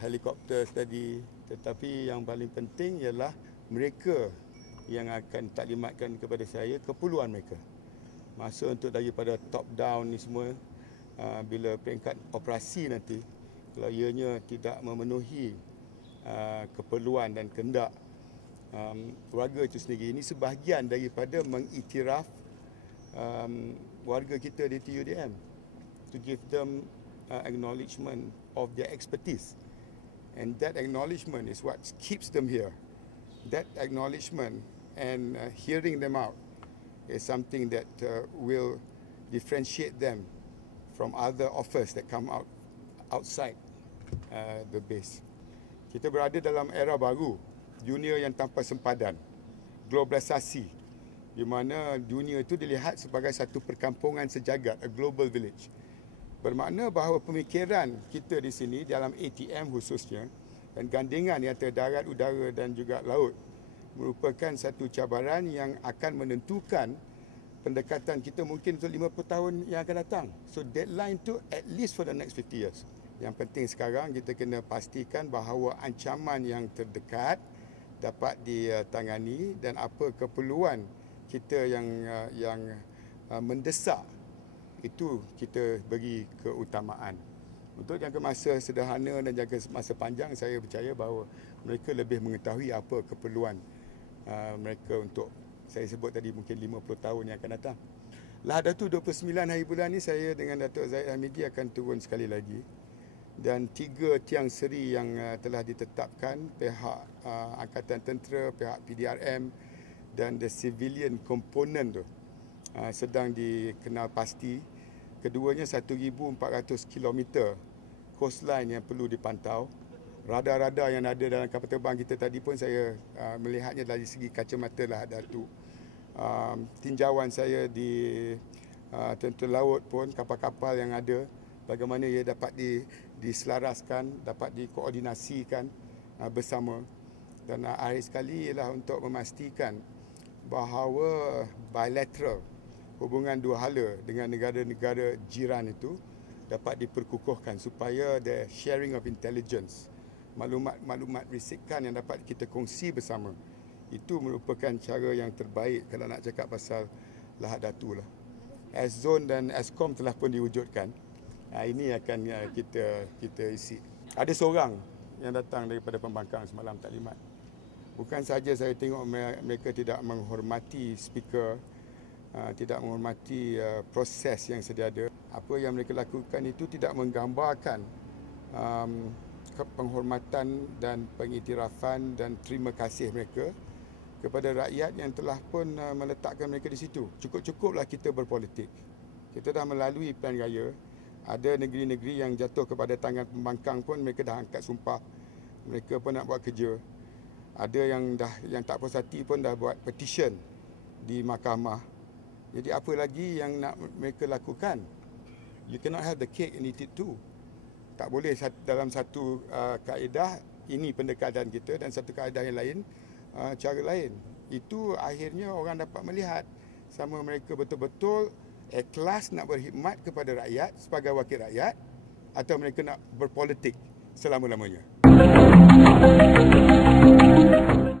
helikopter tadi tetapi yang paling penting ialah mereka yang akan taklimatkan kepada saya keperluan mereka. Masa untuk daripada top down ni semua uh, bila peringkat operasi nanti kalau ianya tidak memenuhi uh, keperluan dan kendak um, warga itu sendiri ini sebahagian daripada mengiktiraf um, warga kita di TUDM to give them uh, acknowledgement of their expertise and that acknowledgement is what keeps them here that acknowledgement and uh, hearing them out is something that uh, will differentiate them from other offers that come out outside uh, the base. Kita berada dalam era baru, dunia yang tanpa sempadan, globalisasi, di mana dunia itu dilihat sebagai satu perkampungan sejagat, a global village. Bermakna bahawa pemikiran kita di sini dalam ATM khususnya dan gandingan yang terdarat, udara dan juga laut merupakan satu cabaran yang akan menentukan pendekatan kita mungkin untuk 50 tahun yang akan datang. So deadline tu at least for the next 50 years. Yang penting sekarang kita kena pastikan bahawa ancaman yang terdekat dapat ditangani dan apa keperluan kita yang yang uh, mendesak itu kita beri keutamaan. Untuk jangka masa sederhana dan jangka masa panjang saya percaya bahawa mereka lebih mengetahui apa keperluan uh, mereka untuk saya sebut tadi mungkin 50 tahun yang akan datang. Lah Datu 29 hari bulan ni saya dengan Datuk Zaid Hamidi akan turun sekali lagi. Dan tiga tiang seri yang uh, telah ditetapkan pihak uh, Angkatan Tentera, pihak PDRM dan the civilian component tu uh, sedang dikenal pasti Keduanya 1,400 km coastline yang perlu dipantau. Radar-radar yang ada dalam kapal terbang kita tadi pun saya uh, melihatnya dari segi kacamata lah datu. Um, tinjauan saya di uh, tentera laut pun kapal-kapal yang ada bagaimana ia dapat di, diselaraskan, dapat dikoordinasikan uh, bersama. Dan uh, akhir sekali ialah untuk memastikan bahawa bilateral hubungan dua hala dengan negara-negara jiran itu dapat diperkukuhkan supaya the sharing of intelligence maklumat-maklumat risikan yang dapat kita kongsi bersama itu merupakan cara yang terbaik kalau nak cakap pasal lahat datu lah. S-Zone dan Eskom telah pun diwujudkan. Ha, ini akan uh, kita kita isi. Ada seorang yang datang daripada pembangkang semalam taklimat. Bukan saja saya tengok mereka tidak menghormati speaker tidak menghormati uh, proses yang sedia ada. Apa yang mereka lakukan itu tidak menggambarkan penghormatan dan pengiktirafan dan terima kasih mereka kepada rakyat yang telah pun uh, meletakkan mereka di situ. Cukup-cukuplah kita berpolitik. Kita dah melalui plan raya. Ada negeri-negeri yang jatuh kepada tangan pembangkang pun mereka dah angkat sumpah. Mereka pun nak buat kerja. Ada yang dah yang tak puas hati pun dah buat petition di mahkamah jadi apa lagi yang nak mereka lakukan? You cannot have the cake and eat it too. Tak boleh dalam satu uh, kaedah ini pendekatan kita dan satu kaedah yang lain uh, cara lain. Itu akhirnya orang dapat melihat sama mereka betul-betul ikhlas nak berkhidmat kepada rakyat sebagai wakil rakyat atau mereka nak berpolitik selama-lamanya.